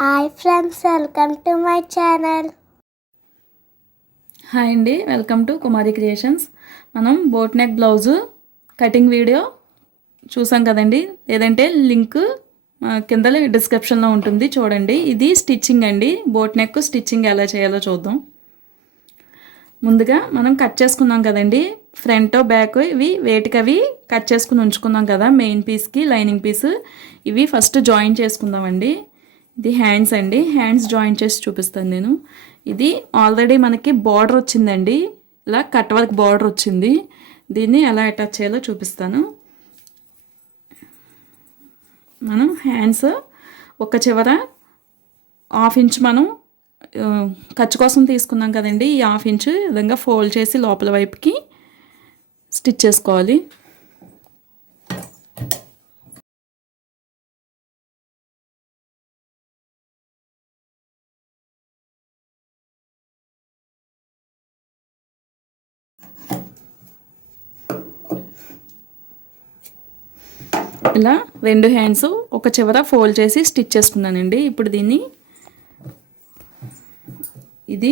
Hi friends welcome to my channel. Hi అండి welcome to Kumari creations. మనం boat neck blouse cutting video చూసాం కదండి. లేదంటే లింక్ కింద డిస్క్రిప్షన్లో ఉంటుంది చూడండి. ఇది స్టిచ్చింగ్ అండి. బోట్ నెక్ స్టిచ్చింగ్ ఎలా చేయాలో చూద్దాం. ముందుగా మనం కట్ చేసుకున్నాం కదండి. ఫ్రంట్ బ్యాక్ ఇవి వేటికవి అవి కట్ చేసుకుని ఉంచుకున్నాం కదా మెయిన్ పీస్కి లైనింగ్ పీస్. ఇవి ఫస్ట్ జాయిన్ చేసుకుందామండి. ఇది హ్యాండ్స్ అండి. హ్యాండ్స్ జాయిన్ చేసి చూపిస్తాను నేను. ఇది ఆల్రెడీ మనకి బార్డర్ వచ్చిందండి. ఇలా కట్ వర్క్ బార్డర్ వచ్చింది. దీన్ని ఎలా అటాచ్ చేయాలో చూపిస్తాను. మనం హ్యాండ్స్ ఒక చివర హాఫ్ ఇంచ్ మనం ఖర్చు కోసం తీసుకున్నాం కదండి. ఈ హాఫ్ ఇంచ్ విధంగా ఫోల్డ్ చేసి లోపల వైపుకి స్టిచ్ చేసుకోవాలి. ఇలా రెండు హ్యాండ్స్ ఒక చివర ఫోల్డ్ చేసి స్టిచ్ చేసుకున్నానండి ఇప్పుడు దీన్ని ఇది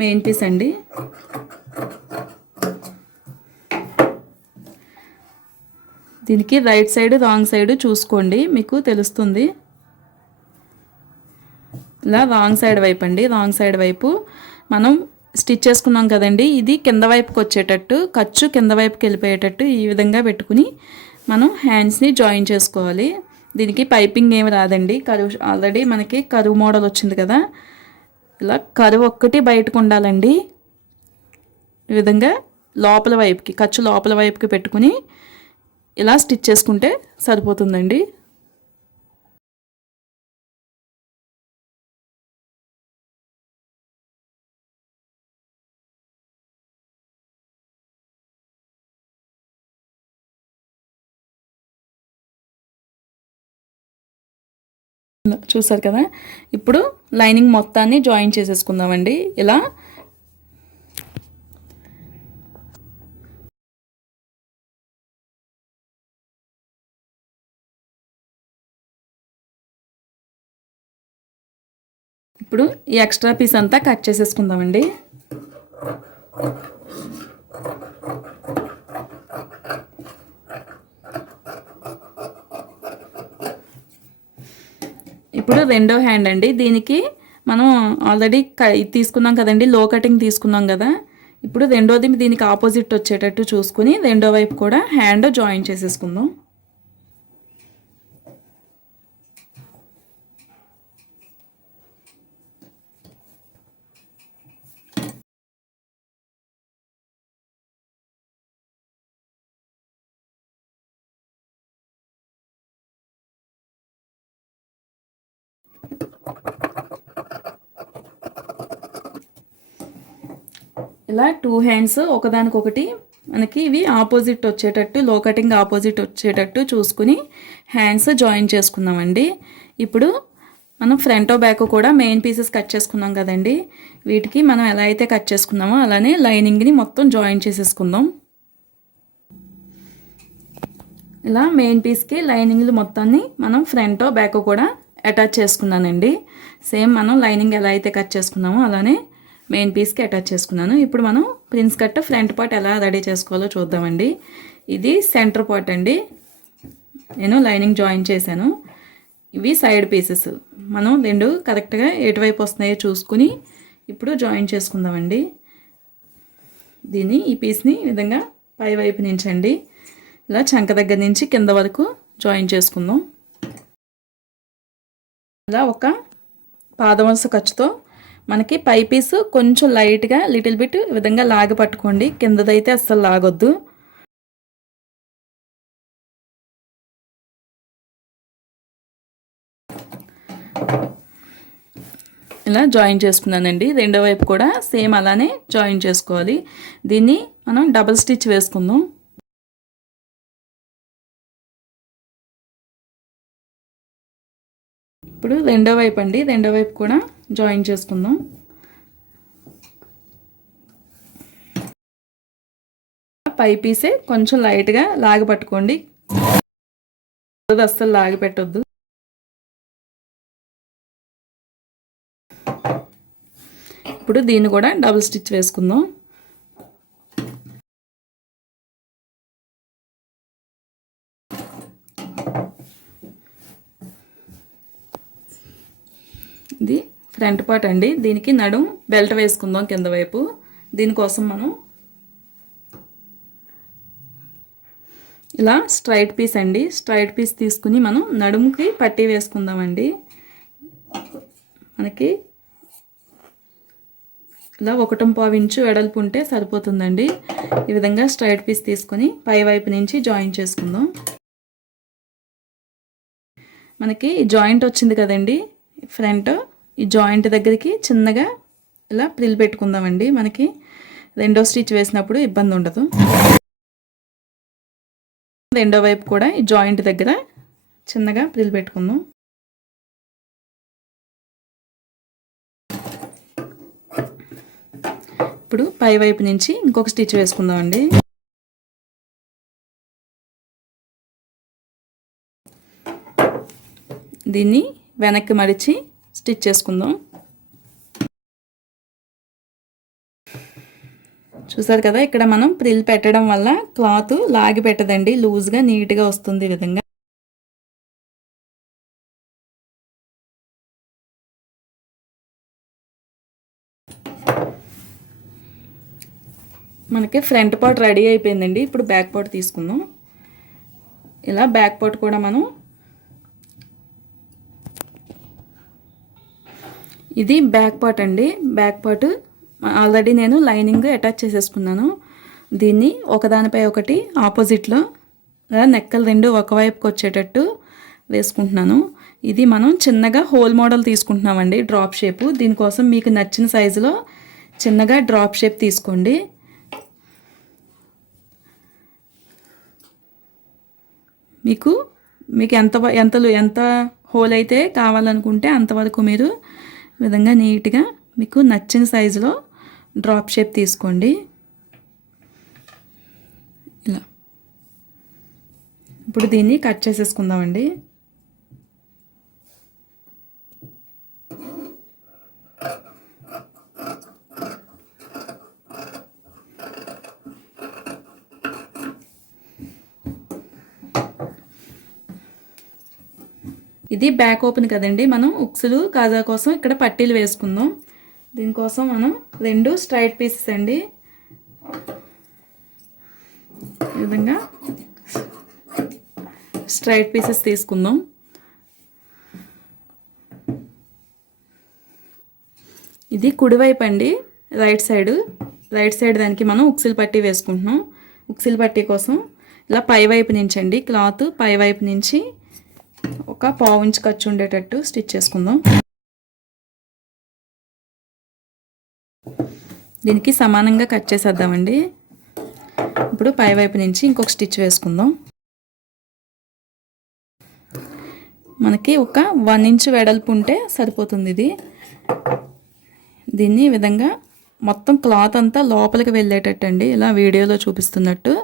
మెయిన్ పీస్ అండి. దీనికి రైట్ సైడ్ రాంగ్ సైడ్ చూసుకోండి. మీకు తెలుస్తుంది. ఇలా రాంగ్ సైడ్ వైపు అండి. రాంగ్ సైడ్ వైపు మనం స్టిచ్ చేసుకున్నాం కదండి. ఇది కింద వైపుకి వచ్చేటట్టు ఖర్చు కింద వైపుకి వెళ్ళిపోయేటట్టు ఈ విధంగా పెట్టుకుని మనం హ్యాండ్స్ని జాయిన్ చేసుకోవాలి. దీనికి పైపింగ్ ఏమి రాదండి. కరువు ఆల్రెడీ మనకి కరువు మోడల్ వచ్చింది కదా. ఇలా కరువు ఒక్కటి బయటకు ఉండాలండి. ఈ విధంగా లోపల వైపుకి ఖర్చు లోపల వైపుకి పెట్టుకుని ఇలా స్టిచ్ చేసుకుంటే సరిపోతుందండి. చూసారు కదా? ఇప్పుడు లైనింగ్ మొత్తాన్ని జాయిన్ చేసేసుకుందామండి. ఇలా. ఇప్పుడు ఈ ఎక్స్ట్రా పీస్ అంతా కట్ చేసేసుకుందామండి. ఇప్పుడు రెండో హ్యాండ్ అండి. దీనికి మనం ఆల్రెడీ తీసుకున్నాం కదండి. లో కటింగ్ తీసుకున్నాం కదా. ఇప్పుడు రెండోది దీనికి ఆపోజిట్ వచ్చేటట్టు చూసుకుని రెండో వైపు కూడా హ్యాండ్ జాయిన్ చేసేసుకుందాం. ఇలా టూ హ్యాండ్స్ ఒకదానికొకటి మనకి ఇవి ఆపోజిట్ వచ్చేటట్టు లో కటింగ్ ఆపోజిట్ వచ్చేటట్టు చూసుకుని హ్యాండ్స్ జాయిన్ చేసుకుందామండి. ఇప్పుడు మనం ఫ్రంట్ బ్యాక్ కూడా మెయిన్ పీసెస్ కట్ చేసుకున్నాం కదండి. వీటికి మనం ఎలా అయితే కట్ చేసుకున్నామో అలానే లైనింగ్ని మొత్తం జాయిన్ చేసేసుకుందాం. ఇలా మెయిన్ పీస్కి లైనింగ్లు మొత్తాన్ని మనం ఫ్రంట్ బ్యాక్ కూడా అటాచ్ చేసుకున్నానండి. సేమ్ మనం లైనింగ్ ఎలా అయితే కట్ చేసుకున్నామో అలానే మెయిన్ పీస్కి అటాచ్ చేసుకున్నాను. ఇప్పుడు మనం ప్రిన్స్ కట్ ఫ్రంట్ పార్ట్ ఎలా రెడీ చేసుకోవాలో చూద్దామండి. ఇది సెంటర్ పార్ట్ అండి. నేను లైనింగ్ జాయిన్ చేశాను. ఇవి సైడ్ పీసెస్. మనం రెండు కరెక్ట్గా ఎటువైపు వస్తున్నాయో చూసుకుని ఇప్పుడు జాయిన్ చేసుకుందామండి. దీన్ని ఈ పీస్ని ఈ విధంగా పై వైపు అండి ఇలా చంక దగ్గర నుంచి కింద వరకు జాయిన్ చేసుకుందాం. ఇలా ఒక పాదవలస ఖర్చుతో మనకి పై పీస్ కొంచెం లైట్గా లిటిల్ బిట్ విధంగా లాగి పట్టుకోండి. కిందదైతే అస్సలు లాగొద్దు. ఇలా జాయిన్ చేసుకున్నానండి. రెండో వైపు కూడా సేమ్ అలానే జాయిన్ చేసుకోవాలి. దీన్ని మనం డబుల్ స్టిచ్ వేసుకుందాం. ఇప్పుడు రెండో వైపు అండి. రెండో వైపు కూడా జాయిన్ చేసుకుందాం. పై పీసే కొంచెం లైట్గా లాగి పట్టుకోండి. అస్సలు లాగి పెట్టొద్దు. ఇప్పుడు దీన్ని కూడా డబుల్ స్టిచ్ వేసుకుందాం. ఇది ఫ్రంట్ పార్ట్ అండి. దీనికి నడుం బెల్ట్ వేసుకుందాం కింద వైపు. దీనికోసం మనం ఇలా స్ట్రైట్ పీస్ అండి. స్ట్రైట్ పీస్ తీసుకుని మనం నడుముకి పట్టీ వేసుకుందామండి. మనకి ఇలా ఒకటం పావించు వెడల్పు ఉంటే సరిపోతుందండి. ఈ విధంగా స్ట్రైట్ పీస్ తీసుకొని పై వైపు నుంచి జాయిన్ చేసుకుందాం. మనకి జాయింట్ వచ్చింది కదండి. ఫ్రంట్ ఈ జాయింట్ దగ్గరికి చిన్నగా ఇలా ప్రిల్ పెట్టుకుందామండి. మనకి రెండో స్టిచ్ వేసినప్పుడు ఇబ్బంది ఉండదు. రెండో వైపు కూడా ఈ జాయింట్ దగ్గర చిన్నగా ప్రిల్ పెట్టుకుందాం. ఇప్పుడు పై వైపు నుంచి ఇంకొక స్టిచ్ వేసుకుందామండి. దీన్ని వెనక్కి మడిచి స్టిచ్ చేసుకుందాం. చూసారు కదా ఇక్కడ మనం ప్రిల్ పెట్టడం వల్ల క్లాత్ లాగి పెట్టదండి లూజ్గా నీట్గా వస్తుంది ఈ విధంగా. మనకి ఫ్రంట్ పార్ట్ రెడీ అయిపోయిందండి ఇప్పుడు బ్యాక్ పార్ట్ తీసుకుందాం. ఇలా బ్యాక్ పార్ట్ కూడా మనం ఇది బ్యాక్ పార్ట్ అండి. బ్యాక్ పార్ట్ ఆల్రెడీ నేను లైనింగ్ అటాచ్ చేసేసుకున్నాను. దీన్ని ఒకదానిపై ఒకటి ఆపోజిట్లో నెక్కలు రెండు ఒకవైపుకి వచ్చేటట్టు వేసుకుంటున్నాను. ఇది మనం చిన్నగా హోల్ మోడల్ తీసుకుంటున్నామండి డ్రాప్ షేప్. దీనికోసం మీకు నచ్చిన సైజులో చిన్నగా డ్రాప్ షేప్ తీసుకోండి. మీకు మీకు ఎంత ఎంతలు ఎంత హోల్ అయితే కావాలనుకుంటే అంతవరకు మీరు విధంగా నీట్గా మీకు నచ్చిన సైజులో డ్రాప్ షేప్ తీసుకోండి. ఇలా. ఇప్పుడు దీన్ని కట్ చేసేసుకుందామండి. ఇది బ్యాక్ ఓపెన్ కదండి. మనం ఉక్సులు కాజా కోసం ఇక్కడ పట్టీలు వేసుకుందాం. దీనికోసం మనం రెండు స్ట్రైట్ పీసెస్ అండి. ఈ విధంగా స్ట్రైట్ పీసెస్ తీసుకుందాం. ఇది కుడివైపు అండి రైట్ సైడ్ రైట్ సైడ్ దానికి మనం ఉక్సిల్ పట్టీ వేసుకుంటున్నాం. ఉక్సిల్ పట్టీ కోసం ఇలా పై వైపు నుంచి అండి క్లాత్ పై వైపు నుంచి ఒక పావు ఇంచ్ ఖర్చు ఉండేటట్టు స్టిచ్ చేసుకుందాం. దీనికి సమానంగా కట్ చేసేద్దామండి. ఇప్పుడు పై వైపు నుంచి ఇంకొక స్టిచ్ వేసుకుందాం. మనకి ఒక వన్ ఇంచ్ వెడల్పు ఉంటే సరిపోతుంది ఇది. దీన్ని ఈ విధంగా మొత్తం క్లాత్ అంతా లోపలికి వెళ్ళేటట్టు అండి ఇలా వీడియోలో చూపిస్తున్నట్టు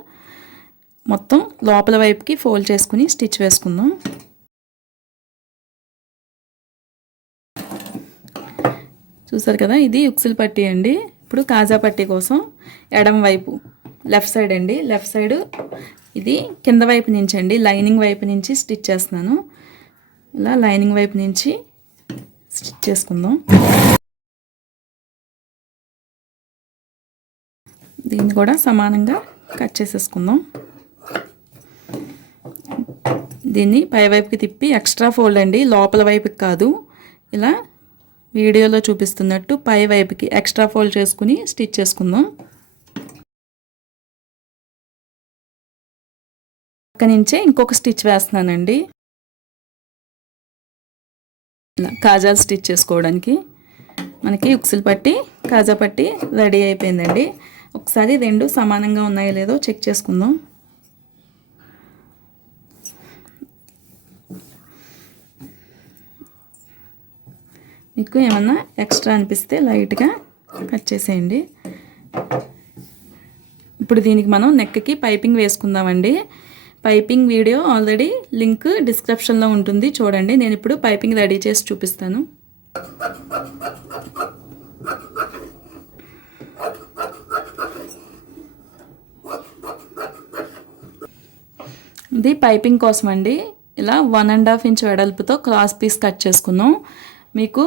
మొత్తం లోపల వైపుకి ఫోల్డ్ చేసుకుని స్టిచ్ వేసుకుందాం. చూసారు కదా ఇది ఉక్సిల్ పట్టీ అండి. ఇప్పుడు కాజా పట్టీ కోసం ఎడం వైపు లెఫ్ట్ సైడ్ అండి. లెఫ్ట్ సైడ్ ఇది కింద వైపు నుంచి అండి. లైనింగ్ వైపు నుంచి స్టిచ్ చేస్తున్నాను. ఇలా లైనింగ్ వైపు నుంచి స్టిచ్ చేసుకుందాం. దీన్ని కూడా సమానంగా కట్ చేసేసుకుందాం. దీన్ని పై వైపుకి తిప్పి ఎక్స్ట్రా ఫోల్డ్ అండి. లోపల వైపుకి కాదు. ఇలా వీడియోలో చూపిస్తున్నట్టు పై వైపుకి ఎక్స్ట్రా ఫోల్డ్ చేసుకుని స్టిచ్ చేసుకుందాం. పక్క నుంచే ఇంకొక స్టిచ్ వేస్తున్నానండి. ఇలా కాజాలు స్టిచ్ చేసుకోవడానికి. మనకి ఉక్సులు పట్టి కాజా పట్టి రెడీ అయిపోయిందండి. ఒకసారి రెండు సమానంగా ఉన్నాయో లేదో చెక్ చేసుకుందాం. మీకు ఏమన్నా ఎక్స్ట్రా అనిపిస్తే లైట్గా కట్ చేసేయండి. ఇప్పుడు దీనికి మనం నెక్కకి పైపింగ్ వేసుకుందామండి. పైపింగ్ వీడియో ఆల్రెడీ లింక్ డిస్క్రిప్షన్లో ఉంటుంది. చూడండి నేను ఇప్పుడు పైపింగ్ రెడీ చేసి చూపిస్తాను. ఇది పైపింగ్ కోసం అండి ఇలా వన్ అండ్ హాఫ్ ఇంచ్ వెడల్పుతో క్లాస్ పీస్ కట్ చేసుకున్నాం మీకు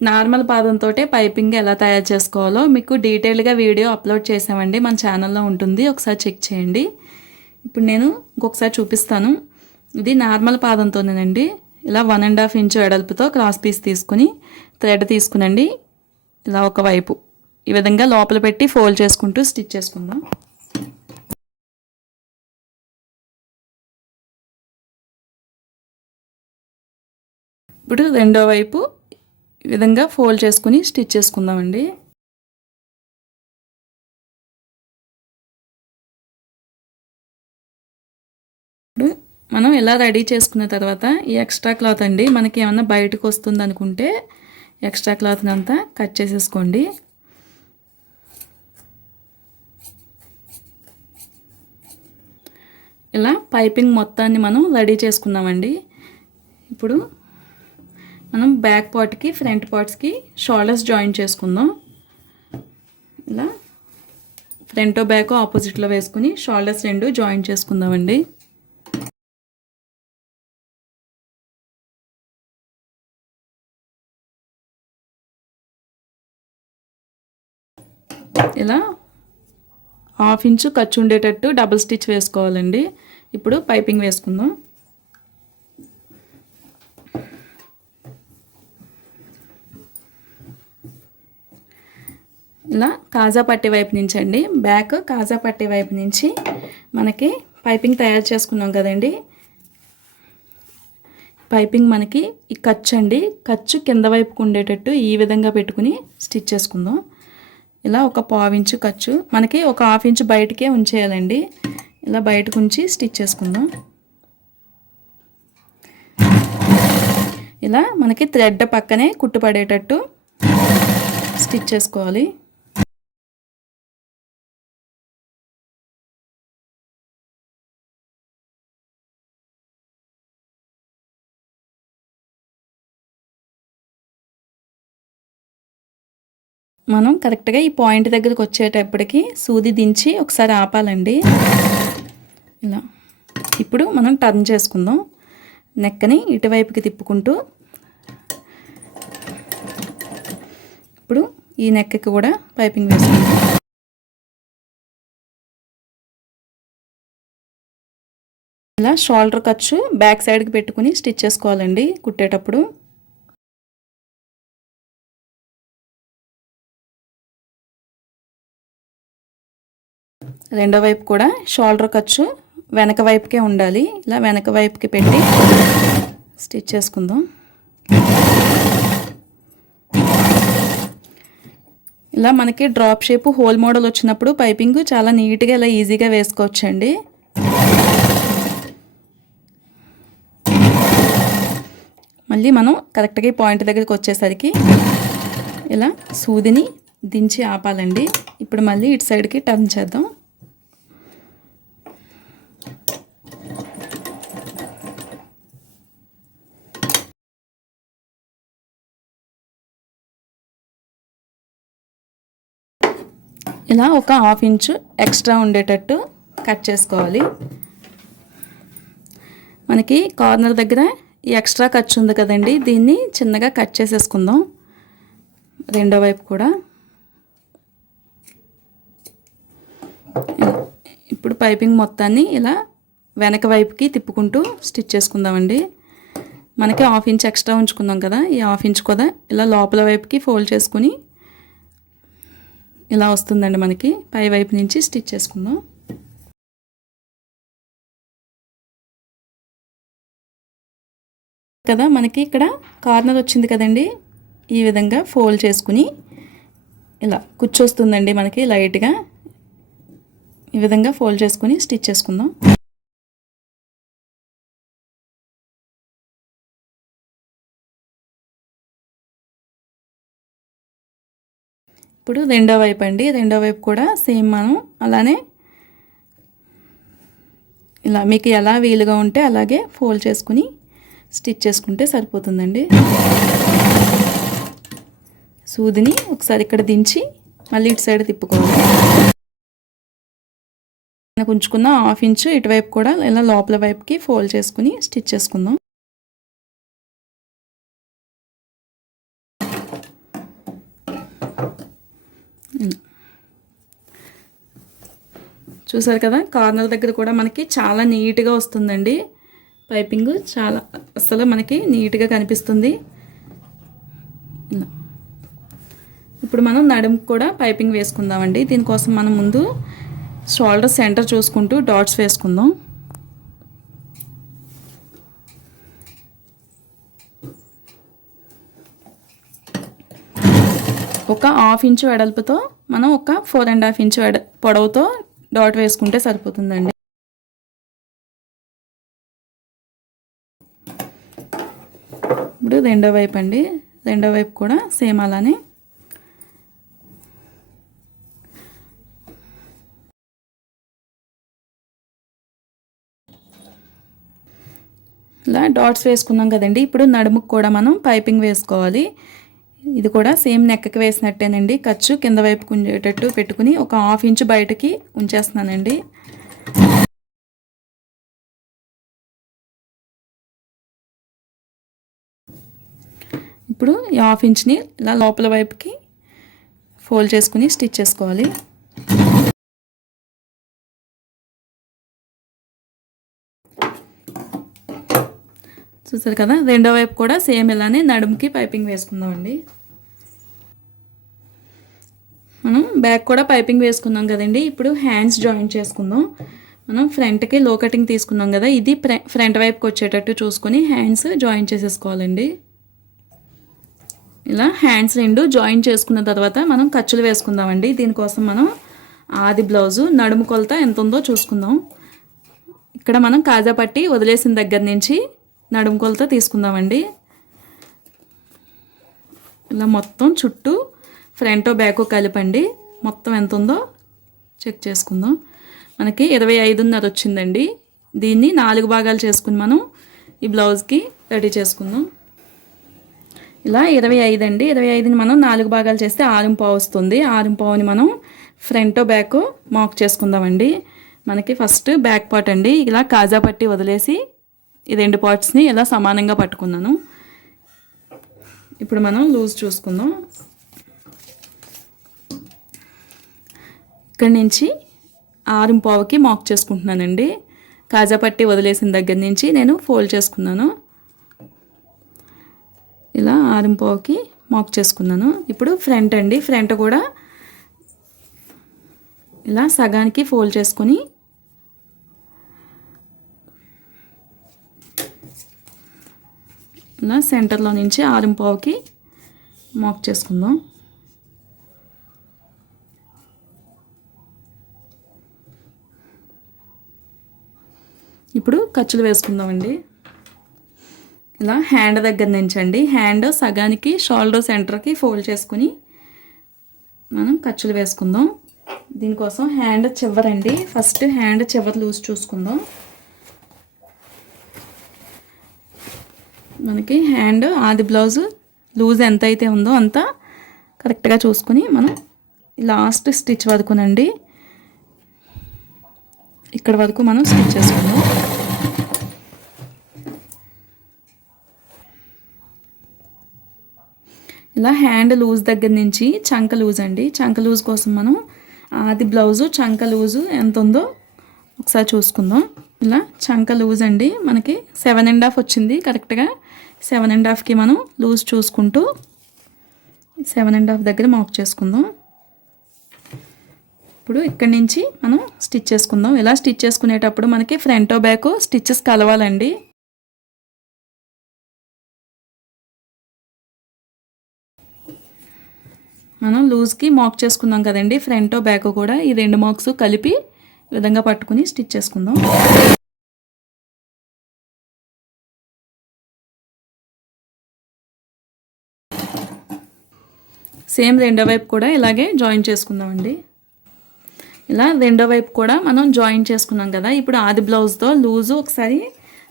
నార్మల్ పాదంతో పైపింగ్ ఎలా తయారు చేసుకోవాలో మీకు డీటెయిల్గా వీడియో అప్లోడ్ చేసామండి. మన ఛానల్లో ఉంటుంది. ఒకసారి చెక్ చేయండి. ఇప్పుడు నేను ఇంకొకసారి చూపిస్తాను. ఇది నార్మల్ పాదంతోనేనండి. ఇలా వన్ అండ్ హాఫ్ ఇంచ్ వెడల్పుతో క్రాస్ పీస్ తీసుకుని థ్రెడ్ తీసుకునండి. ఇలా ఒక వైపు. ఈ విధంగా లోపల పెట్టి ఫోల్డ్ చేసుకుంటూ స్టిచ్ చేసుకుందాం. ఇప్పుడు రెండో వైపు విధంగా ఫోల్డ్ చేసుకుని స్టిచ్ చేసుకుందామండి. ఇప్పుడు మనం ఇలా రెడీ చేసుకున్న తర్వాత ఈ ఎక్స్ట్రా క్లాత్ అండి మనకి ఏమన్నా బయటకు వస్తుంది అనుకుంటే ఎక్స్ట్రా క్లాత్ని అంతా కట్ చేసేసుకోండి. ఇలా పైపింగ్ మొత్తాన్ని మనం రెడీ చేసుకున్నామండి ఇప్పుడు మనం బ్యాక్ పార్ట్కి ఫ్రంట్ పార్ట్స్కి షోల్డర్స్ జాయిన్ చేసుకుందాం. ఇలా ఫ్రంట్ బ్యాక్ ఆపోజిట్లో వేసుకుని షోల్డర్స్ రెండు జాయిన్ చేసుకుందామండి. ఇలా హాఫ్ ఇంచు ఖర్చు ఉండేటట్టు డబుల్ స్టిచ్ వేసుకోవాలండి. ఇప్పుడు పైపింగ్ వేసుకుందాం. ఇలా కాజా పట్టి వైపు నుంచి అండి. బ్యాక్ కాజా పట్టే వైపు నుంచి మనకి పైపింగ్ తయారు చేసుకున్నాం కదండి. పైపింగ్ మనకి ఈ ఖర్చు అండి. ఖర్చు కింద వైపుకు ఉండేటట్టు ఈ విధంగా పెట్టుకుని స్టిచ్ చేసుకుందాం. ఇలా ఒక పావించు ఖర్చు మనకి ఒక హాఫ్ ఇంచు బయటకే ఉంచేయాలండి. ఇలా బయటకు ఉంచి స్టిచ్ చేసుకుందాం. ఇలా మనకి థ్రెడ్ పక్కనే కుట్టుపడేటట్టు స్టిచ్ చేసుకోవాలి. మనం కరెక్ట్గా ఈ పాయింట్ దగ్గరకు వచ్చేటప్పటికి సూది దించి ఒకసారి ఆపాలండి. ఇలా. ఇప్పుడు మనం టర్న్ చేసుకుందాం. నెక్కని ఇటువైపుకి తిప్పుకుంటూ. ఇప్పుడు ఈ నెక్కకి కూడా పైపింగ్ వేసుకుందాం. ఇలా షోల్డర్ ఖర్చు బ్యాక్ సైడ్కి పెట్టుకుని స్టిచ్ చేసుకోవాలండి కుట్టేటప్పుడు. రెండో వైపు కూడా షోల్డర్ ఖర్చు వెనక వైపుకే ఉండాలి. ఇలా వెనక వైపుకి పెట్టి స్టిచ్ చేసుకుందాం. ఇలా మనకి డ్రాప్ షేప్ హోల్ మోడల్ వచ్చినప్పుడు పైపింగ్ చాలా నీట్గా ఇలా ఈజీగా వేసుకోవచ్చండి. మళ్ళీ మనం కరెక్ట్గా ఈ పాయింట్ దగ్గరికి వచ్చేసరికి ఇలా సూదిని దించి ఆపాలండి. ఇప్పుడు మళ్ళీ ఇటు సైడ్కి టర్న్ చేద్దాం. ఇలా ఒక హాఫ్ ఇంచు ఎక్స్ట్రా ఉండేటట్టు కట్ చేసుకోవాలి. మనకి కార్నర్ దగ్గర ఈ ఎక్స్ట్రా ఖర్చు ఉంది కదండి. దీన్ని చిన్నగా కట్ చేసేసుకుందాం. రెండో వైపు కూడా. ఇప్పుడు పైపింగ్ మొత్తాన్ని ఇలా వెనక వైపుకి తిప్పుకుంటూ స్టిచ్ చేసుకుందామండి. మనకి హాఫ్ ఇంచ్ ఎక్స్ట్రా ఉంచుకుందాం కదా ఈ హాఫ్ ఇంచ్ కూడా ఇలా లోపల వైపుకి ఫోల్డ్ చేసుకుని ఇలా వస్తుందండి మనకి. పై వైపు నుంచి స్టిచ్ చేసుకుందాం. కదా మనకి ఇక్కడ కార్నర్ వచ్చింది కదండి ఈ విధంగా ఫోల్డ్ చేసుకుని ఇలా కూర్చొస్తుందండి మనకి లైట్గా. ఈ విధంగా ఫోల్డ్ చేసుకుని స్టిచ్ చేసుకుందాం. ఇప్పుడు రెండో వైపు అండి రెండో వైపు కూడా సేమ్ మనం అలానే ఇలా మీకు ఎలా వీలుగా ఉంటే అలాగే ఫోల్డ్ చేసుకుని స్టిచ్ చేసుకుంటే సరిపోతుందండి. సూదిని ఒకసారి ఇక్కడ దించి మళ్ళీ ఇటు సైడ్ తిప్పుకోవాలి. మనకు ఉంచుకున్న హాఫ్ ఇంచు ఇటువైపు కూడా ఇలా లోపల వైపుకి ఫోల్డ్ చేసుకుని స్టిచ్ చేసుకుందాం. చూసారు కదా కార్నర్ దగ్గర కూడా మనకి చాలా నీట్గా వస్తుందండి. పైపింగ్ చాలా అసలు మనకి నీట్గా కనిపిస్తుంది. ఇప్పుడు మనం నడుము కూడా పైపింగ్ వేసుకుందామండి. దీనికోసం మనం ముందు షోల్డర్ సెంటర్ చూసుకుంటూ డాట్స్ వేసుకుందాం. ఒక హాఫ్ ఇంచు వెడల్పుతో మనం ఒక ఫోర్ అండ్ హాఫ్ ఇంచు వెడ పొడవుతో డాట్ వేసుకుంటే సరిపోతుందండి. ఇప్పుడు రెండో వైపు అండి. రెండో వైపు కూడా సేమ్ అలానే ఇలా డాట్స్ వేసుకున్నాం కదండి. ఇప్పుడు నడుముకు కూడా మనం పైపింగ్ వేసుకోవాలి. ఇది కూడా సేమ్ నెక్కకి వేసినట్టేనండి. ఖర్చు కింద వైపు ఉండేటట్టు పెట్టుకుని ఒక హాఫ్ ఇంచ్ బయటకి ఉంచేస్తున్నానండి. ఇప్పుడు ఈ హాఫ్ ఇంచ్ని ఇలా లోపల వైపుకి ఫోల్డ్ చేసుకుని స్టిచ్ చేసుకోవాలి. చూసారు కదా రెండో వైపు కూడా సేమ్ ఇలానే నడుముకి పైపింగ్ వేసుకుందామండి. మనం బ్యాక్ కూడా పైపింగ్ వేసుకున్నాం కదండి ఇప్పుడు హ్యాండ్స్ జాయిన్ చేసుకుందాం. మనం ఫ్రంట్కి లో కటింగ్ తీసుకున్నాం కదా ఇది ఫ్రంట్ వైపుకి వచ్చేటట్టు చూసుకొని హ్యాండ్స్ జాయిన్ చేసేసుకోవాలండి. ఇలా హ్యాండ్స్ రెండు జాయిన్ చేసుకున్న తర్వాత మనం ఖర్చులు వేసుకుందామండి. దీనికోసం మనం ఆది బ్లౌజు నడుము కొలత ఎంత ఉందో చూసుకుందాం. ఇక్కడ మనం కాజా పట్టి వదిలేసిన దగ్గర నుంచి నడుము కొలత తీసుకుందామండి. ఇలా మొత్తం చుట్టూ ఫ్రంట్ బ్యాక్ కలిపండి. మొత్తం ఎంత ఉందో చెక్ చేసుకుందాం. మనకి ఇరవై ఐదున్నర వచ్చిందండి. దీన్ని నాలుగు భాగాలు చేసుకుని మనం ఈ బ్లౌజ్కి రెడీ చేసుకుందాం. ఇలా ఇరవై ఐదు అండి. ఇరవై ఐదుని మనం నాలుగు భాగాలు చేస్తే ఆరు వస్తుంది. ఆరింపావుని మనం ఫ్రంట్ బ్యాక్ మాక్ చేసుకుందామండి. మనకి ఫస్ట్ బ్యాక్ పార్ట్ అండి. ఇలా కాజా పట్టి వదిలేసి ఈ రెండు పార్ట్స్ని ఇలా సమానంగా పట్టుకున్నాను? ఇప్పుడు మనం లూజ్ చూసుకుందాం. ఇక్కడి నుంచి ఆరుం పావుకి మాక్ చేసుకుంటున్నానండి. కాజా పట్టి వదిలేసిన దగ్గర నుంచి నేను ఫోల్డ్ చేసుకున్నాను. ఇలా ఆరుం పావుకి మాక్ చేసుకున్నాను. ఇప్పుడు ఫ్రంట్ అండి. ఫ్రంట్ కూడా ఇలా సగానికి ఫోల్డ్ చేసుకొని ఇలా సెంటర్లో నుంచి ఆరు పావుకి మాక్ చేసుకుందాం. ఇప్పుడు ఖర్చులు వేసుకుందామండి. ఇలా హ్యాండ్ దగ్గర నుంచి అండి హ్యాండ్ సగానికి షోల్డర్ సెంటర్కి ఫోల్డ్ చేసుకుని మనం ఖర్చులు వేసుకుందాం. దీనికోసం హ్యాండ్ చివరండి. ఫస్ట్ హ్యాండ్ చివరి లూజ్ చూసుకుందాం. మనకి హ్యాండ్ ఆది బ్లౌజ్ లూజ్ ఎంత అయితే ఉందో అంత కరెక్ట్గా చూసుకుని మనం లాస్ట్ స్టిచ్ వరకునండి. ఇక్కడ వరకు మనం స్టిచ్ చేసుకుందాం. ఇలా హ్యాండ్ లూజ్ దగ్గర నుంచి చంక లూజ్ అండి. చంక లూజ్ కోసం మనం ఆది బ్లౌజు చంక లూజు ఎంత ఉందో ఒకసారి చూసుకుందాం. ఇలా చంక లూజ్ అండి. మనకి సెవెన్ అండ్ హాఫ్ వచ్చింది. కరెక్ట్గా సెవెన్ అండ్ హాఫ్కి మనం లూజ్ చూసుకుంటూ సెవెన్ అండ్ హాఫ్ దగ్గర మాక్ చేసుకుందాం. ఇప్పుడు ఇక్కడి నుంచి మనం స్టిచ్ చేసుకుందాం. ఇలా స్టిచ్ చేసుకునేటప్పుడు మనకి ఫ్రంట్ బ్యాక్ స్టిచ్చెస్ కలవాలండి. మనం లూజ్కి మాక్ చేసుకుందాం కదండి. ఫ్రంట్ బ్యాక్ కూడా ఈ రెండు మార్క్స్ కలిపి ఈ విధంగా పట్టుకుని స్టిచ్ చేసుకుందాం. సేమ్ రెండో వైపు కూడా ఇలాగే జాయిన్ చేసుకుందామండి. ఇలా రెండో వైపు కూడా మనం జాయిన్ చేసుకున్నాం కదా ఇప్పుడు ఆది బ్లౌజ్తో లూజు ఒకసారి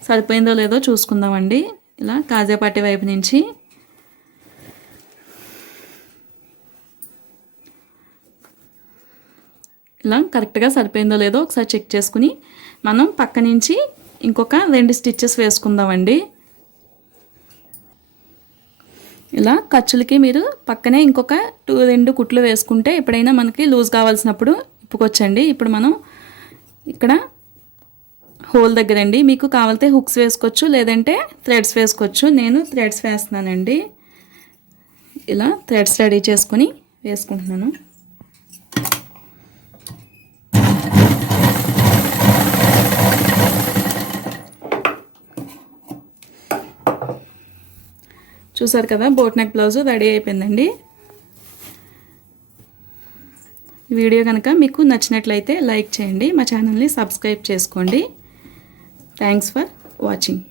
సరిపోయిందో లేదో చూసుకుందామండి. ఇలా కాజేపాటి వైపు నుంచి ఇలా కరెక్ట్గా సరిపోయిందో లేదో ఒకసారి చెక్ చేసుకుని మనం పక్క నుంచి ఇంకొక రెండు స్టిచ్చెస్ వేసుకుందామండి. ఇలా ఖర్చులకి మీరు పక్కనే ఇంకొక టూ రెండు కుట్లు వేసుకుంటే ఎప్పుడైనా మనకి లూజ్ కావాల్సినప్పుడు ఇప్పుకొచ్చండి. ఇప్పుడు మనం ఇక్కడ హోల్ దగ్గర అండి మీకు కావాలితే హుక్స్ వేసుకోవచ్చు లేదంటే థ్రెడ్స్ వేసుకోవచ్చు. నేను థ్రెడ్స్ వేస్తున్నానండి. ఇలా థ్రెడ్స్ రెడీ చేసుకుని వేసుకుంటున్నాను. చూసారు కదా బోట్ నెక్ బ్లౌజ్ రెడీ అయిపోయిందండి. వీడియో కనుక మీకు నచ్చినట్లయితే లైక్ చేయండి మా ఛానల్ని సబ్స్క్రైబ్ చేసుకోండి. Thanks for watching